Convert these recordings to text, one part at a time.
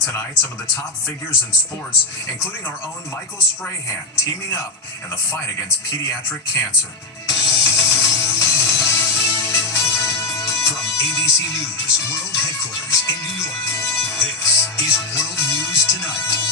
Tonight, some of the top figures in sports, including our own Michael Strahan, teaming up in the fight against pediatric cancer. From ABC News World Headquarters in New York, this is World News Tonight.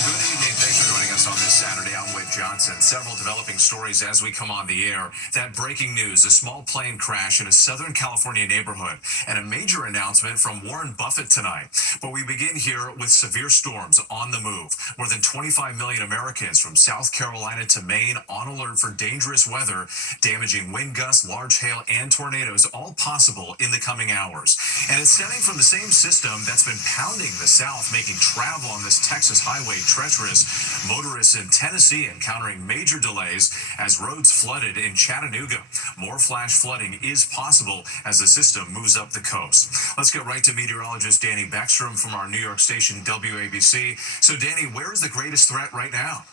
Good evening. Thanks for joining us on this Saturday. I'm Whit Johnson. Several developing stories as we come on the air. That breaking news, a small plane crash in a Southern California neighborhood, and a major announcement from Warren Buffett tonight. But we begin here with severe storms on the move. More than 25 million Americans from South Carolina to Maine on alert for dangerous weather, damaging wind gusts, large hail, and tornadoes, all possible in the coming hours. And it's stemming from the same system that's been pounding the South, making travel on this Texas highway treacherous. Motorists in Tennessee encountering major delays as roads flooded in Chattanooga. More flash flooding is possible as the system moves up the coast. Let's get right to meteorologist Danny Beckstrom from our New York station WABC. So Danny, where is the greatest threat right now?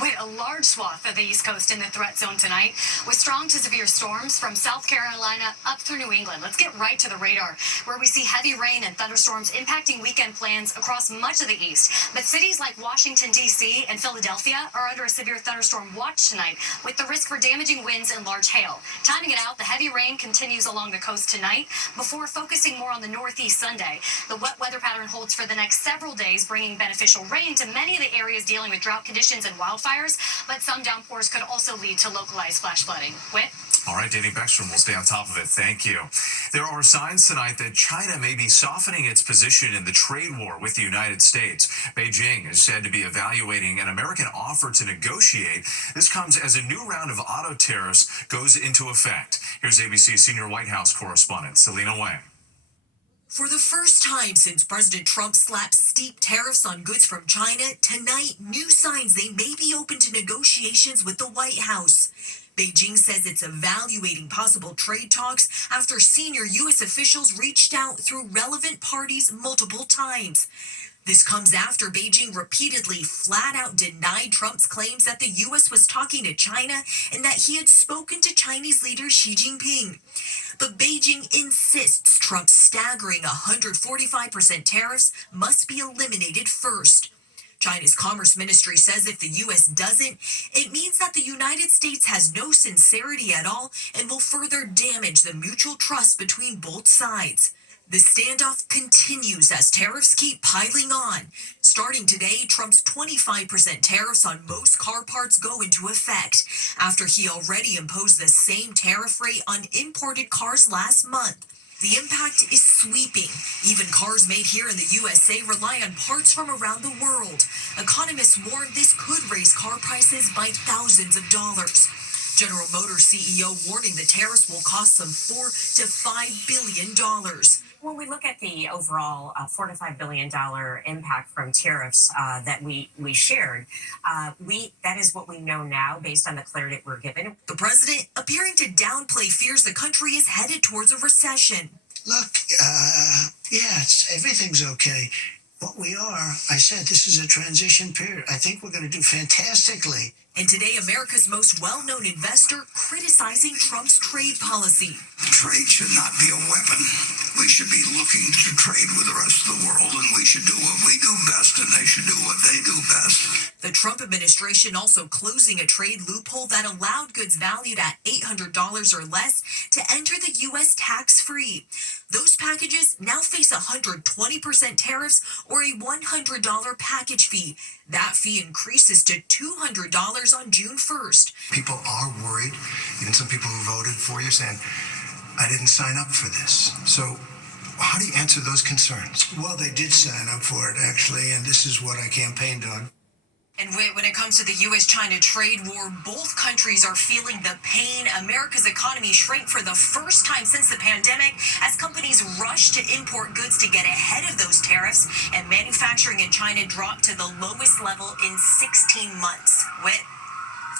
With a large swath of the East Coast in the threat zone tonight, with strong to severe storms from South Carolina up through New England. Let's get right to the radar, where we see heavy rain and thunderstorms impacting weekend plans across much of the East. But cities like Washington, D.C. and Philadelphia are under a severe thunderstorm watch tonight, with the risk for damaging winds and large hail. Timing it out, the heavy rain continues along the coast tonight before focusing more on the Northeast Sunday. The wet weather pattern holds for the next several days, bringing beneficial rain to many of the areas dealing with drought conditions and wildfires, but some downpours could also lead to localized flash flooding. Whit? All right, Danny Beckstrom will stay on top of it. Thank you. There are signs tonight that China may be softening its position in the trade war with the United States. Beijing is said to be evaluating an American offer to negotiate. This comes as a new round of auto tariffs goes into effect. Here's ABC senior White House correspondent Selena Wang. For the first time since President Trump slapped steep tariffs on goods from China, tonight, new signs they may be open to negotiations with the White House. Beijing says it's evaluating possible trade talks after senior U.S. officials reached out through relevant parties multiple times. This comes after Beijing repeatedly flat out denied Trump's claims that the U.S. was talking to China and that he had spoken to Chinese leader Xi Jinping. But Beijing insists Trump's staggering 145% tariffs must be eliminated first. China's Commerce Ministry says if the U.S. doesn't, it means that the United States has no sincerity at all and will further damage the mutual trust between both sides. The standoff continues as tariffs keep piling on. Starting today, Trump's 25% tariffs on most car parts go into effect, after he already imposed the same tariff rate on imported cars last month. The impact is sweeping. Even cars made here in the USA rely on parts from around the world. Economists warn this could raise car prices by thousands of dollars. General Motors CEO warning the tariffs will cost them $4 to $5 billion. When we look at the overall $4 to $5 billion impact from tariffs that we shared, that is what we know now based on the clarity we're given. The president appearing to downplay fears the country is headed towards a recession. Look, everything's okay. What we are, I said, this is a transition period. I think we're going to do fantastically. And today, America's most well-known investor criticizing Trump's trade policy. Trade should not be a weapon. We should be looking to trade with the rest of the world, and we should do what we do best, and they should do what they do best. The Trump administration also closing a trade loophole that allowed goods valued at $800 or less to enter the U.S. tax-free. Those packages now face 120% tariffs or a $100 package fee. That fee increases to $200 on June 1st. People are worried, even some people who voted for you saying, I didn't sign up for this. So how do you answer those concerns? Well, they did sign up for it, actually, and this is what I campaigned on. And when it comes to the U.S.-China trade war, both countries are feeling the pain. America's economy shrank for the first time since the pandemic as companies rush to import goods to get ahead of those tariffs, and manufacturing in China dropped to the lowest level in 16 months. Whit?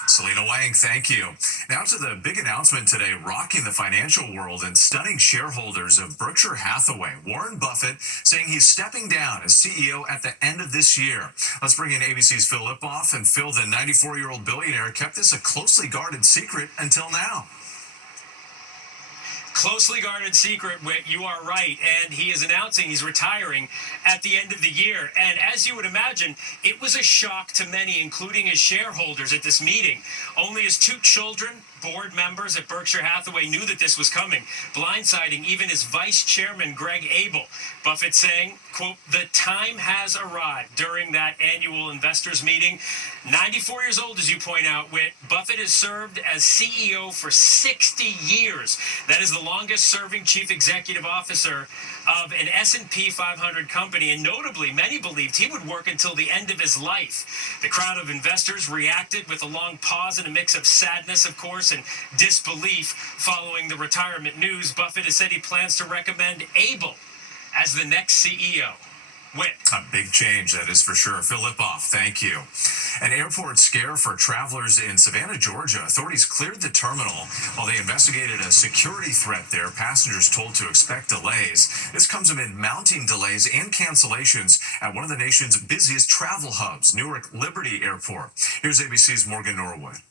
Selena Wang, thank you. Now to the big announcement today rocking the financial world and stunning shareholders of Berkshire Hathaway. Warren Buffett saying he's stepping down as CEO at the end of this year. Let's bring in ABC's Phil Lipoff. And Phil, the 94-year-old billionaire, kept this a closely guarded secret until now. Closely guarded secret, Whit, you are right. And he is announcing he's retiring at the end of the year. And as you would imagine, it was a shock to many, including his shareholders at this meeting. Only his 2 children, board members at Berkshire Hathaway, knew that this was coming, blindsiding even his vice chairman, Greg Abel. Buffett saying, quote, "The time has arrived." During that annual investors meeting. 94 years old, as you point out, Whit. Buffett has served as CEO for 60 years. That is the longest serving chief executive officer of an S&P 500 company, and notably, many believed he would work until the end of his life. The crowd of investors reacted with a long pause and a mix of sadness, of course, and disbelief following the retirement news. Buffett has said he plans to recommend Abel as the next CEO. Whit. A big change, that is for sure. Phil Lipoff, thank you. An airport scare for travelers in Savannah, Georgia. Authorities cleared the terminal while they investigated a security threat there. Passengers told to expect delays. This comes amid mounting delays and cancellations at one of the nation's busiest travel hubs, Newark Liberty Airport. Here's ABC's Morgan Norwood.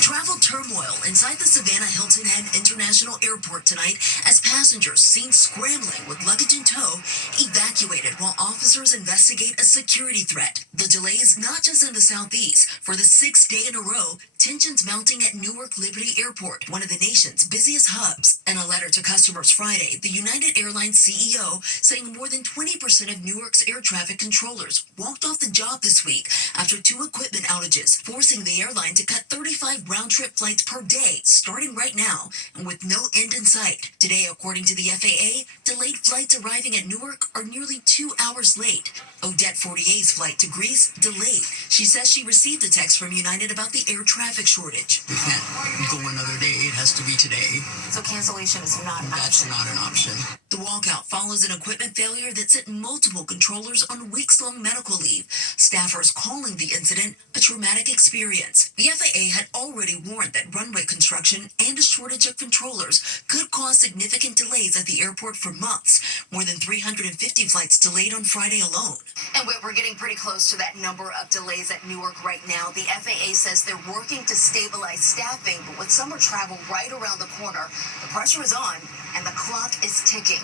Travel turmoil inside the Savannah Hilton Head International Airport tonight as passengers seen scrambling with luggage in tow evacuated while officers investigate a security threat. The delays not just in the southeast. For the 6th day in a row, tensions mounting at Newark Liberty Airport, one of the nation's busiest hubs. In a letter to customers Friday, the United Airlines CEO saying more than 20% of Newark's air traffic controllers walked off the job this week after 2 equipment outages, forcing the airline to cut 35 round-trip flights per day, starting right now, and with no end in sight. Today, according to the FAA, delayed flights arriving at Newark are nearly 2 hours late. Odette 48's flight to Greece delayed. She says she received a text from United about the air traffic shortage. We can't go another day. It has to be today. So cancellation is not an option. That's not an option. The walkout follows an equipment failure that sent multiple controllers on weeks-long medical leave. Staffers calling the incident a traumatic experience. The FAA had already warned that runway construction and a shortage of controllers could cause significant delays at the airport for months. More than 350 flights delayed on Friday alone. And we're getting pretty close to that number of delays at Newark right now. The FAA says they're working to stabilize staffing, but with summer travel right around the corner, the pressure is on and the clock is ticking.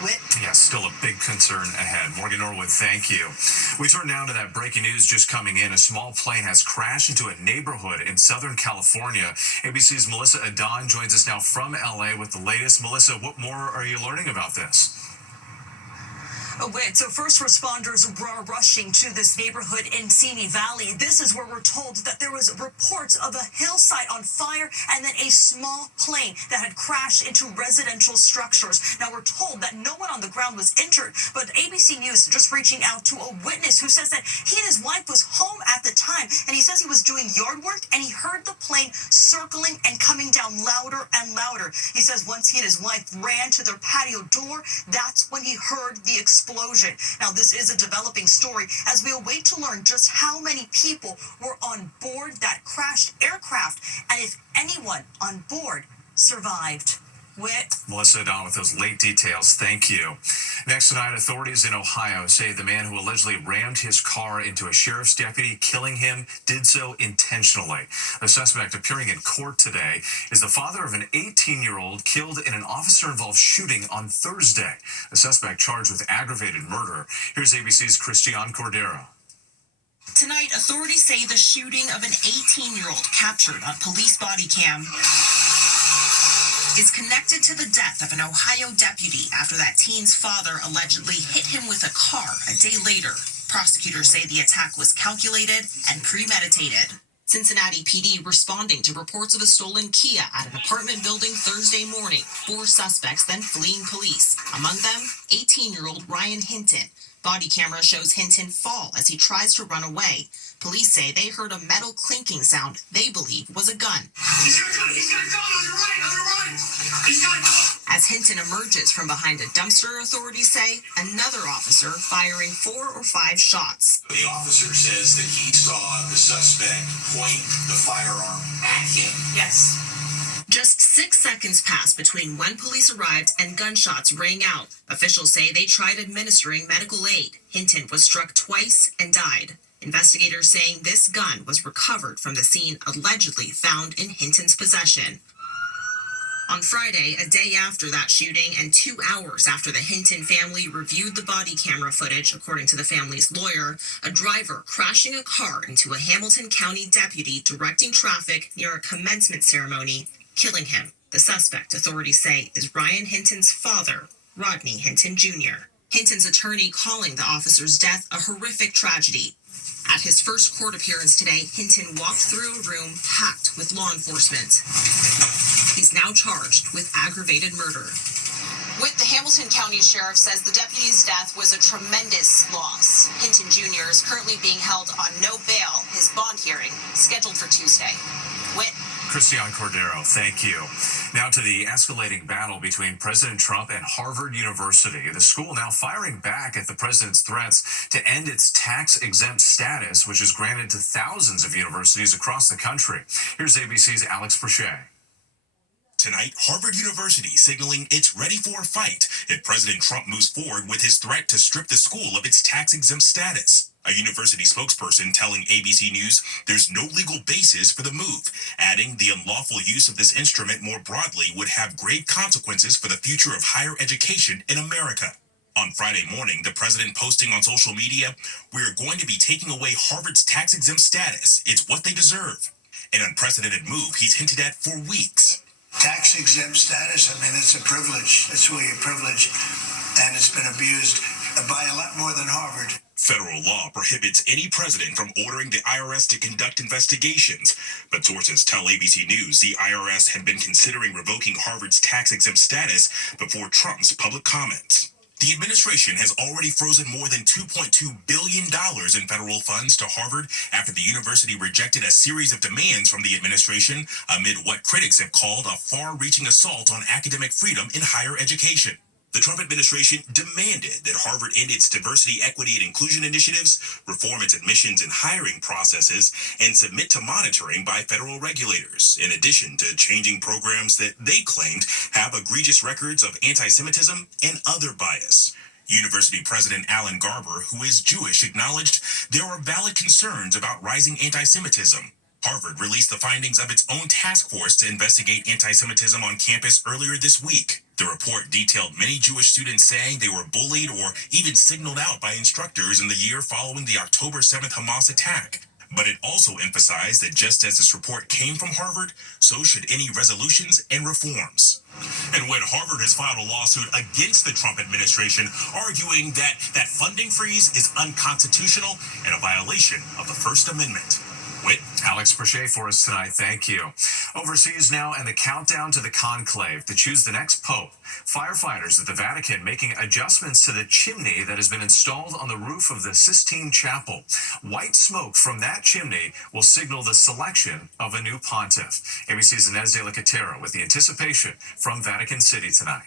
Whit. Yeah, still a big concern ahead. Morgan Norwood, thank you. We turn now to that breaking news just coming in. A small plane has crashed into a neighborhood in Southern California. ABC's Melissa Adon joins us now from LA with the latest. Melissa, what more are you learning about this? So first responders were rushing to this neighborhood in Simi Valley. This is where we're told that there was reports of a hillside on fire and then a small plane that had crashed into residential structures. Now we're told that no one on the ground was injured, but ABC News just reaching out to a witness who says that he and his wife was home at the time, and he says he was doing yard work and he heard the plane circling and coming down louder and louder. He says once he and his wife ran to their patio door, that's when he heard the explosion. Now, this is a developing story as we await to learn just how many people were on board that crashed aircraft and if anyone on board survived. Whit. Melissa Adon with those late details. Thank you. Next tonight, authorities in Ohio say the man who allegedly rammed his car into a sheriff's deputy, killing him, did so intentionally. The suspect appearing in court today is the father of an 18-year-old killed in an officer-involved shooting on Thursday. The suspect charged with aggravated murder. Here's ABC's Christian Cordero. Tonight, authorities say the shooting of an 18-year-old captured on police body cam is connected to the death of an Ohio deputy after that teen's father allegedly hit him with a car a day later. Prosecutors say the attack was calculated and premeditated. Cincinnati PD responding to reports of a stolen Kia at an apartment building Thursday morning. 4 suspects then fleeing police. Among them, 18-year-old Ryan Hinton. Body camera shows Hinton fall as he tries to run away. Police say they heard a metal clinking sound they believe was a gun. He's got a gun! He's got a gun! On the right! He's got a gun! As Hinton emerges from behind a dumpster, authorities say, another officer firing 4 or 5 shots. The officer says that he saw the suspect point the firearm at him. Yes. Just 6 seconds passed between when police arrived and gunshots rang out. Officials say they tried administering medical aid. Hinton was struck twice and died. Investigators saying this gun was recovered from the scene allegedly found in Hinton's possession. On Friday, a day after that shooting and 2 hours after the Hinton family reviewed the body camera footage, according to the family's lawyer, a driver crashing a car into a Hamilton County deputy directing traffic near a commencement ceremony, killing him. The suspect, authorities say, is Ryan Hinton's father, Rodney Hinton Jr. Hinton's attorney calling the officer's death a horrific tragedy. At his first court appearance today, Hinton walked through a room packed with law enforcement. He's now charged with aggravated murder. With the Hamilton County Sheriff says the deputy's death was a tremendous loss. Hinton Jr. is currently being held on no bail. His bond hearing scheduled for Tuesday. Whit. Christian Cordero, thank you. Now to the escalating battle between President Trump and Harvard University. The school now firing back at the president's threats to end its tax-exempt status, which is granted to thousands of universities across the country. Here's ABC's Alex Brochet. Tonight, Harvard University signaling it's ready for a fight if President Trump moves forward with his threat to strip the school of its tax-exempt status. A university spokesperson telling ABC News there's no legal basis for the move, adding the unlawful use of this instrument more broadly would have grave consequences for the future of higher education in America. On Friday morning, the president posting on social media, "We're going to be taking away Harvard's tax-exempt status. It's what they deserve." An unprecedented move he's hinted at for weeks. Tax exempt status, I mean, it's a privilege. It's really a privilege. And it's been abused by a lot more than Harvard. Federal law prohibits any president from ordering the IRS to conduct investigations, but sources tell ABC News the IRS had been considering revoking Harvard's tax-exempt status before Trump's public comments. The administration has already frozen more than $2.2 billion in federal funds to Harvard after the university rejected a series of demands from the administration amid what critics have called a far-reaching assault on academic freedom in higher education. The Trump administration demanded that Harvard end its diversity, equity, and inclusion initiatives, reform its admissions and hiring processes, and submit to monitoring by federal regulators, in addition to changing programs that they claimed have egregious records of anti-Semitism and other bias. University President Alan Garber, who is Jewish, acknowledged there are valid concerns about rising anti-Semitism. Harvard released the findings of its own task force to investigate anti-Semitism on campus earlier this week. The report detailed many Jewish students saying they were bullied or even signaled out by instructors in the year following the October 7th Hamas attack. But it also emphasized that just as this report came from Harvard, so should any resolutions and reforms. And when Harvard has filed a lawsuit against the Trump administration, arguing that funding freeze is unconstitutional and a violation of the First Amendment. Whit. Alex Brochet for us tonight. Thank you. Overseas now, and the countdown to the conclave to choose the next pope. Firefighters at the Vatican making adjustments to the chimney that has been installed on the roof of the Sistine Chapel. White smoke from that chimney will signal the selection of a new pontiff. ABC's Inez de la Catera with the anticipation from Vatican City tonight.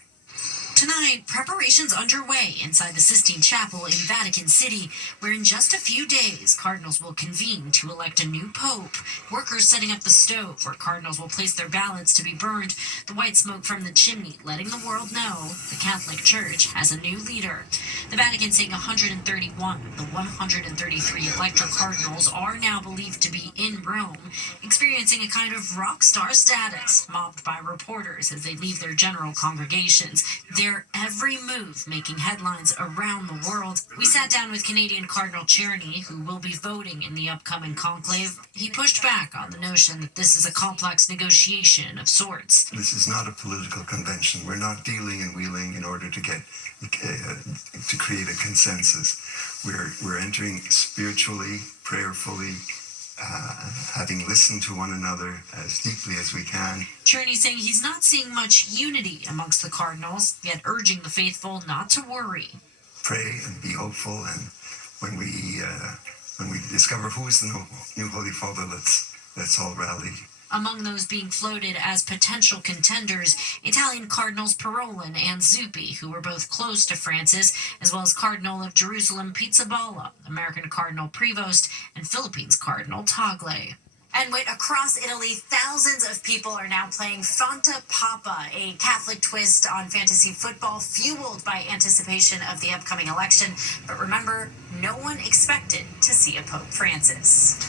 Tonight, preparations underway inside the Sistine Chapel in Vatican City, where in just a few days, cardinals will convene to elect a new pope. Workers setting up the stove where cardinals will place their ballots to be burned. The white smoke from the chimney letting the world know the Catholic Church has a new leader. The Vatican saying 131 of the 133 elector cardinals are now believed to be in Rome, experiencing a kind of rock star status, mobbed by reporters as they leave their general congregations. Their every move making headlines around the world. We sat down with Canadian Cardinal Czerny, who will be voting in the upcoming conclave. He pushed back on the notion that this is a complex negotiation of sorts. This is not a political convention. We're not dealing and wheeling in order to get to create a consensus. We're entering spiritually, prayerfully, having listened to one another as deeply as we can. Czerny saying he's not seeing much unity amongst the cardinals, yet urging the faithful not to worry. Pray and be hopeful, and when we discover who is the new Holy Father, let's all rally. Among those being floated as potential contenders, Italian Cardinals Parolin and Zuppi, who were both close to Francis, as well as Cardinal of Jerusalem Pizzaballa, American Cardinal Prevost, and Philippines Cardinal Tagle. And across Italy, thousands of people are now playing Fanta Papa, a Catholic twist on fantasy football fueled by anticipation of the upcoming election. But remember, no one expected to see a Pope Francis.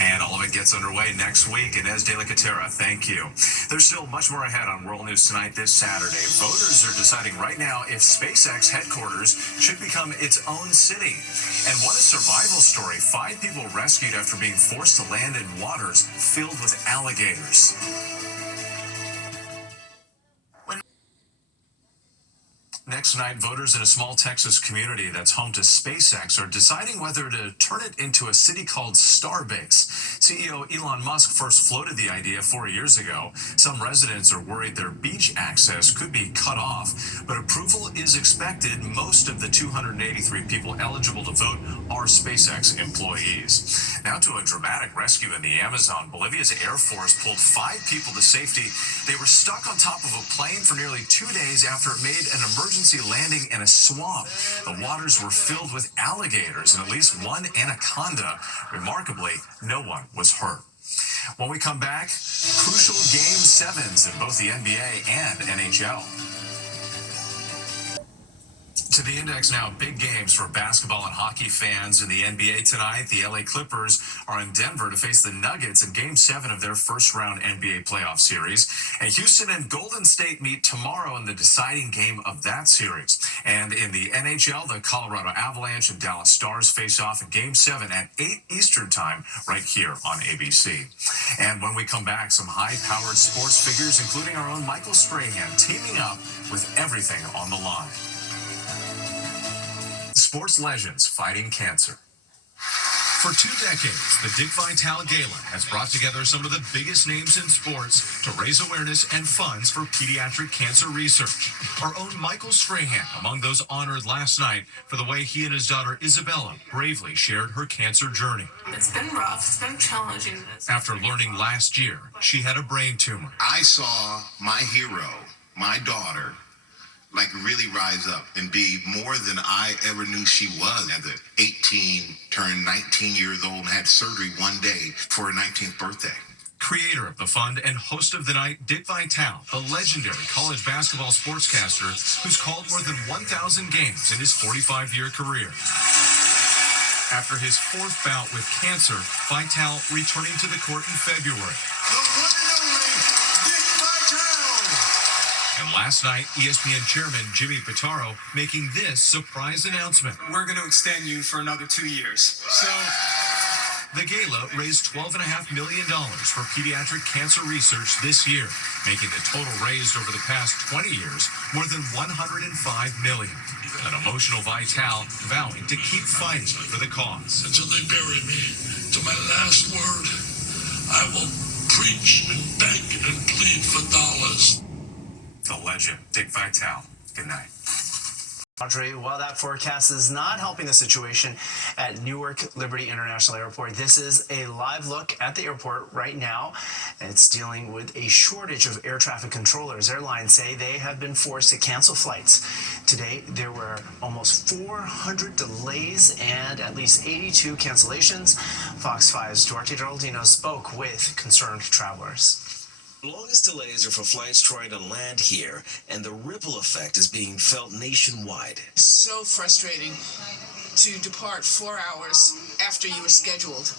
And all of it gets underway next week. Inez de la Catera, thank you. There's still much more ahead on World News Tonight this Saturday. Voters are deciding right now if SpaceX headquarters should become its own city. And what a survival story. 5 people rescued after being forced to land in waters filled with alligators. Next night, voters in a small Texas community that's home to SpaceX are deciding whether to turn it into a city called Starbase. CEO Elon Musk first floated the idea 4 years ago. Some residents are worried their beach access could be cut off, but approval is expected. Most of the 283 people eligible to vote are SpaceX employees. Now to a dramatic rescue in the Amazon. Bolivia's Air Force pulled 5 people to safety. They were stuck on top of a plane for nearly 2 days after it made an emergency landing in a swamp. The waters were filled with alligators and at least one anaconda. Remarkably, no one was hurt. When we come back, crucial Game 7s in both the NBA and NHL. To the index now, big games for basketball and hockey fans in the NBA tonight. The LA Clippers are in Denver to face the Nuggets in Game 7 of their first-round NBA playoff series. And Houston and Golden State meet tomorrow in the deciding game of that series. And in the NHL, the Colorado Avalanche and Dallas Stars face off in Game 7 at 8 Eastern Time right here on ABC. And when we come back, some high-powered sports figures, including our own Michael Strahan, teaming up with everything on the line. Sports legends fighting cancer. For 2 decades, the Dick Vitale Gala has brought together some of the biggest names in sports to raise awareness and funds for pediatric cancer research. Our own Michael Strahan among those honored last night for the way he and his daughter Isabella bravely shared her cancer journey. It's been rough. It's been challenging. After learning last year she had a brain tumor. I saw my hero, my daughter, really rise up and be more than I ever knew she was. At the 18, turned 19 years old and had surgery one day for her 19th birthday. Creator of the fund and host of the night, Dick Vitale, the legendary college basketball sportscaster who's called more than 1,000 games in his 45-year career. After his 4th bout with cancer, Vitale returning to the court in February. And last night, ESPN chairman Jimmy Pitaro making this surprise announcement. We're going to extend you for another 2 years. So the gala raised $12.5 million for pediatric cancer research this year, making the total raised over the past 20 years more than $105 million. An emotional Vitale vowing to keep fighting for the cause. Until they bury me, to my last word, I will preach and beg and plead for dollars. The legend, Dick Vitale. Good night. Audrey, while that forecast is not helping the situation at Newark Liberty International Airport, this is a live look at the airport right now. It's dealing with a shortage of air traffic controllers. Airlines say they have been forced to cancel flights. Today, there were almost 400 delays and at least 82 cancellations. Fox 5's Duarte Geraldino spoke with concerned travelers. The longest delays are for flights trying to land here, and the ripple effect is being felt nationwide. so frustrating to depart 4 hours after you were scheduled.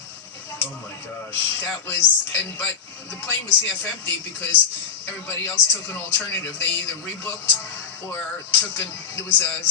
Oh my gosh. That was, but the plane was half empty because everybody else took an alternative. They either rebooked or there was a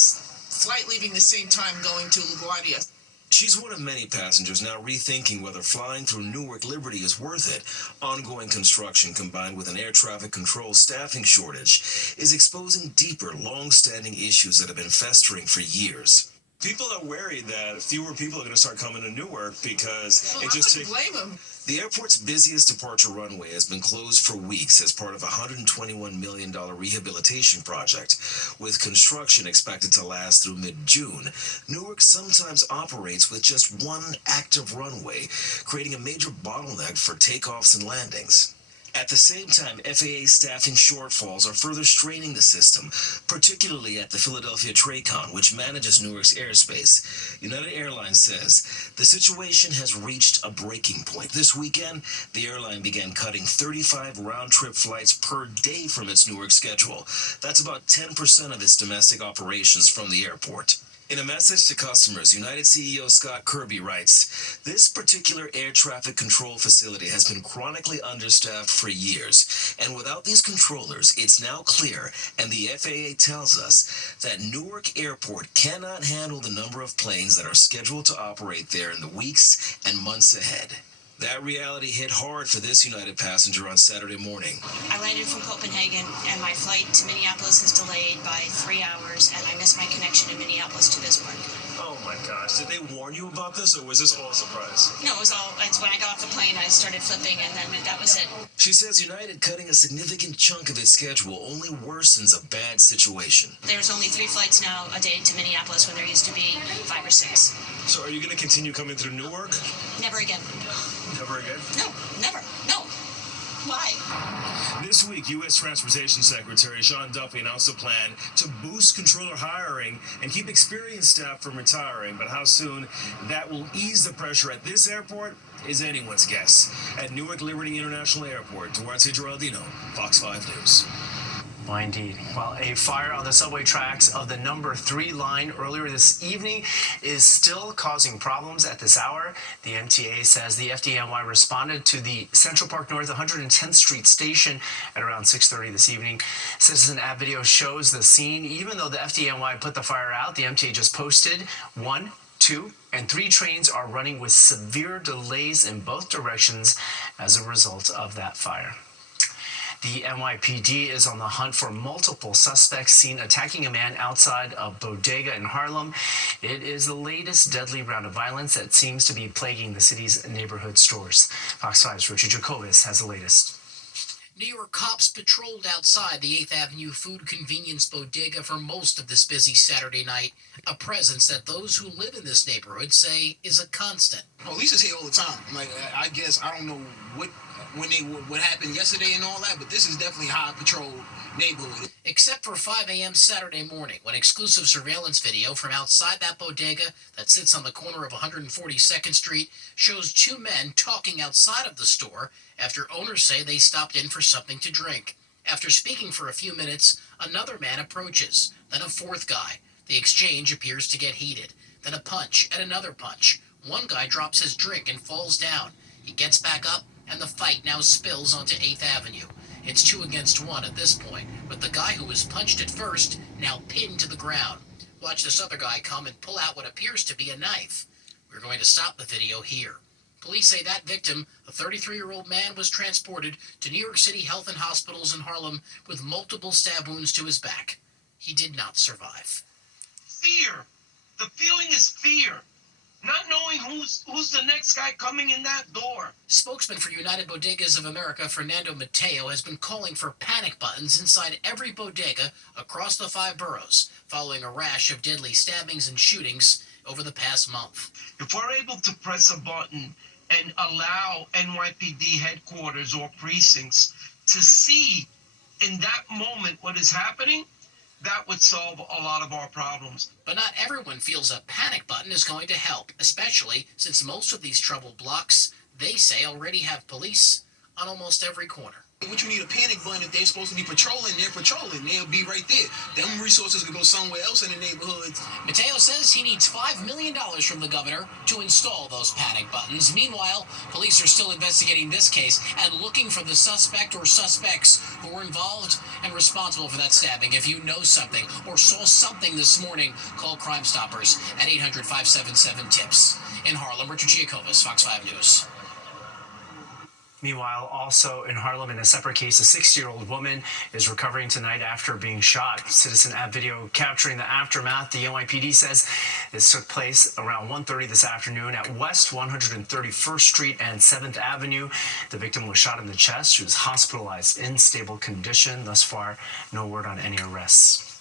flight leaving the same time going to LaGuardia. She's one of many passengers now rethinking whether flying through Newark Liberty is worth it. Ongoing construction combined with an air traffic control staffing shortage is exposing deeper, long-standing issues that have been festering for years. People are worried that fewer people are going to start coming to Newark because it just takes... blame them. The airport's busiest departure runway has been closed for weeks as part of a $121 million rehabilitation project. With construction expected to last through mid-June, Newark sometimes operates with just one active runway, creating a major bottleneck for takeoffs and landings. At the same time, FAA staffing shortfalls are further straining the system, particularly at the Philadelphia TRACON, which manages Newark's airspace. United Airlines says the situation has reached a breaking point. This weekend, the airline began cutting 35 round-trip flights per day from its Newark schedule. That's about 10% of its domestic operations from the airport. In a message to customers, United CEO Scott Kirby writes, "This particular air traffic control facility has been chronically understaffed for years, and without these controllers, it's now clear, and the FAA tells us, that Newark Airport cannot handle the number of planes that are scheduled to operate there in the weeks and months ahead." That reality hit hard for this United passenger on Saturday morning. I landed from Copenhagen, and my flight to Minneapolis is delayed by 3 hours, and I missed my connection in Minneapolis to Bismarck. Oh my gosh, did they warn you about this, or was this all a surprise? No, it's when I got off the plane, I started flipping, and then that was it. She says United cutting a significant chunk of its schedule only worsens a bad situation. There's only 3 flights now a day to Minneapolis when there used to be 5 or 6. So are you going to continue coming through Newark? Never again. Never again? No, never. No. Why? This week, U.S. Transportation Secretary Sean Duffy announced a plan to boost controller hiring and keep experienced staff from retiring. But how soon that will ease the pressure at this airport is anyone's guess. At Newark Liberty International Airport, Duarte Geraldino, Fox 5 News. Well, indeed. Well, a fire on the subway tracks of the number 3 line earlier this evening is still causing problems at this hour. The MTA says the FDNY responded to the Central Park North 110th Street station at around 6:30 this evening. Citizen app video shows the scene. Even though the FDNY put the fire out, the MTA just posted 1, 2, and 3 trains are running with severe delays in both directions as a result of that fire. The NYPD is on the hunt for multiple suspects seen attacking a man outside a bodega in Harlem. It is the latest deadly round of violence that seems to be plaguing the city's neighborhood stores. Fox 5's Richard Jacobus has the latest. New York cops patrolled outside the 8th Avenue food convenience bodega for most of this busy Saturday night, a presence that those who live in this neighborhood say is a constant. Police is here all the time. Like, I guess, I don't know what happened yesterday and all that, but this is definitely a high patrolled neighborhood. Except for 5 a.m. Saturday morning, when exclusive surveillance video from outside that bodega that sits on the corner of 142nd Street shows 2 men talking outside of the store after owners say they stopped in for something to drink. After speaking for a few minutes, another man approaches, then a 4th guy. The exchange appears to get heated. Then a punch and another punch. One guy drops his drink and falls down. He gets back up, and the fight now spills onto 8th Avenue. It's 2 against 1 at this point, with the guy who was punched at first now pinned to the ground. Watch this other guy come and pull out what appears to be a knife. We're going to stop the video here. Police say that victim, a 33-year-old man, was transported to New York City Health and Hospitals in Harlem with multiple stab wounds to his back. He did not survive. Fear. The feeling is fear. Not knowing who's the next guy coming in that door. Spokesman for United Bodegas of America, Fernando Mateo, has been calling for panic buttons inside every bodega across the 5 boroughs, following a rash of deadly stabbings and shootings over the past month. If we're able to press a button and allow NYPD headquarters or precincts to see in that moment what is happening, that would solve a lot of our problems. But not everyone feels a panic button is going to help, especially since most of these troubled blocks, they say, already have police on almost every corner. What you need a panic button if they're supposed to be patrolling, they're patrolling. They'll be right there. Them resources can go somewhere else in the neighborhoods. Mateo says he needs $5 million from the governor to install those panic buttons. Meanwhile, police are still investigating this case and looking for the suspect or suspects who were involved and responsible for that stabbing. If you know something or saw something this morning, call Crime Stoppers at 800-577-TIPS. In Harlem, Richard Giacobas, Fox 5 News. Meanwhile, also in Harlem, in a separate case, a 60-year-old woman is recovering tonight after being shot. Citizen app video capturing the aftermath. The NYPD says this took place around 1:30 this afternoon at West 131st Street and 7th Avenue. The victim was shot in the chest. She was hospitalized in stable condition. Thus far, no word on any arrests.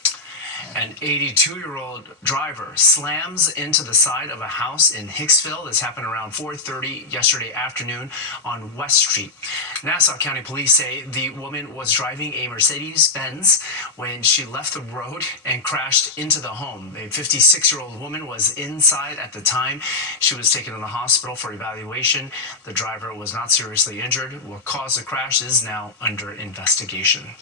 An 82-year-old driver slams into the side of a house in Hicksville. This happened around 4:30 yesterday afternoon on West Street. Nassau County Police say the woman was driving a Mercedes-Benz when she left the road and crashed into the home. A 56-year-old woman was inside at the time. She was taken to the hospital for evaluation. The driver was not seriously injured. What caused the crash is now under investigation.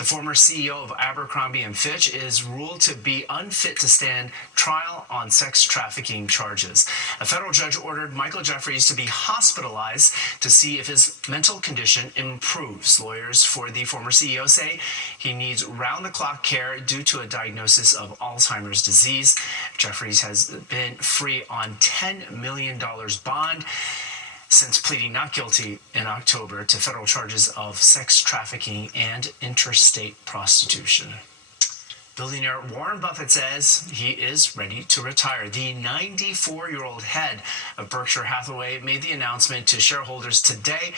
The former CEO of Abercrombie & Fitch is ruled to be unfit to stand trial on sex trafficking charges. A federal judge ordered Michael Jeffries to be hospitalized to see if his mental condition improves. Lawyers for the former CEO say he needs round-the-clock care due to a diagnosis of Alzheimer's disease. Jeffries has been free on $10 million bond since pleading not guilty in October to federal charges of sex trafficking and interstate prostitution. Billionaire Warren Buffett says he is ready to retire. The 94-year-old head of Berkshire Hathaway made the announcement to shareholders today.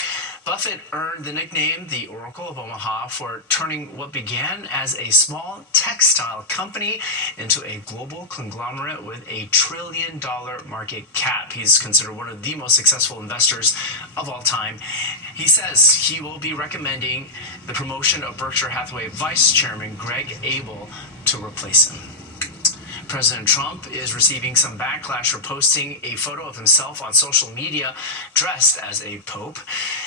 Buffett earned the nickname the Oracle of Omaha for turning what began as a small textile company into a global conglomerate with a $1 trillion market cap. He's considered one of the most successful investors of all time. He says he will be recommending the promotion of Berkshire Hathaway Vice Chairman Greg Abel to replace him. President Trump is receiving some backlash for posting a photo of himself on social media dressed as a pope.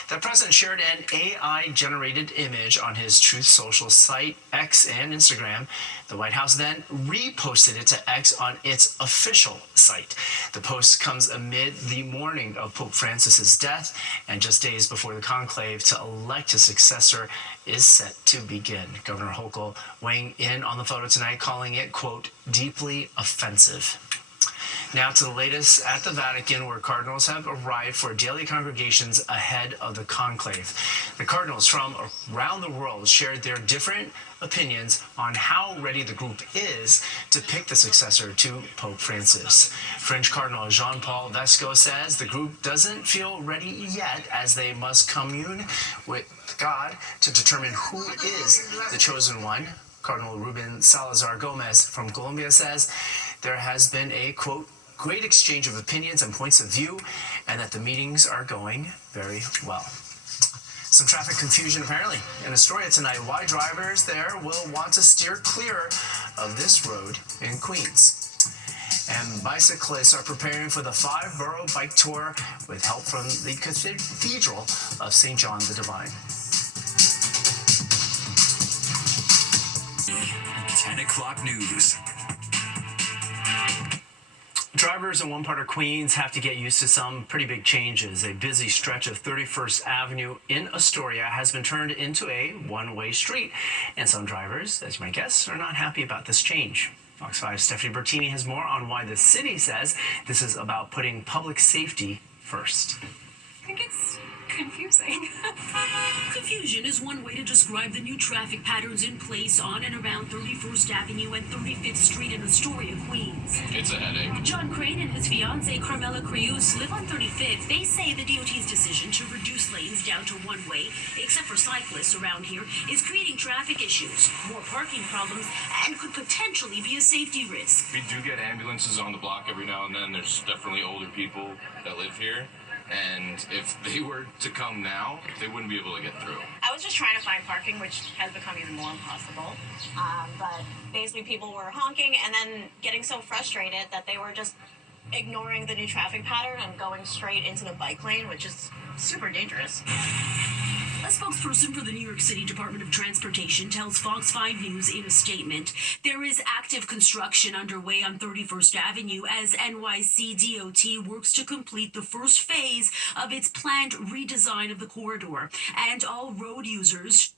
The president shared an AI-generated image on his Truth Social site, X, and Instagram. The White House then reposted it to X on its official site. The post comes amid the mourning of Pope Francis's death and just days before the conclave to elect his successor is set to begin. Governor Hochul weighing in on the photo tonight, calling it, quote, deeply offensive. Now to the latest at the Vatican, where cardinals have arrived for daily congregations ahead of the conclave. The cardinals from around the world shared their different opinions on how ready the group is to pick the successor to Pope Francis. French Cardinal Jean-Paul Vesco says the group doesn't feel ready yet, as they must commune with God to determine who is the chosen one. Cardinal Ruben Salazar Gomez from Colombia says there has been a, quote, great exchange of opinions and points of view, and that the meetings are going very well. Some traffic confusion apparently in Astoria tonight. Why drivers there will want to steer clear of this road in Queens. And bicyclists are preparing for the 5-borough bike tour with help from the Cathedral of St. John the Divine. 10 o'clock news. Drivers in one part of Queens have to get used to some pretty big changes. A busy stretch of 31st Avenue in Astoria has been turned into a one-way street. And some drivers, as you might guess, are not happy about this change. Fox 5's Stephanie Bertini has more on why the city says this is about putting public safety first. I think it's confusing. Confusion is one way to describe the new traffic patterns in place on and around 31st Avenue and 35th Street in Astoria, Queens. It's a headache. John Crane and his fiancée Carmela Cruz live on 35th. They say the DOT's decision to reduce lanes down to one way, except for cyclists around here, is creating traffic issues, more parking problems, and could potentially be a safety risk. We do get ambulances on the block every now and then. There's definitely older people that live here. And if they were to come now, they wouldn't be able to get through. I was just trying to find parking, which has become even more impossible. But basically people were honking and then getting so frustrated that they were just ignoring the new traffic pattern and going straight into the bike lane, which is super dangerous. A spokesperson for the New York City Department of Transportation tells Fox 5 News in a statement, there is active construction underway on 31st Avenue as NYC DOT works to complete the first phase of its planned redesign of the corridor, and all road users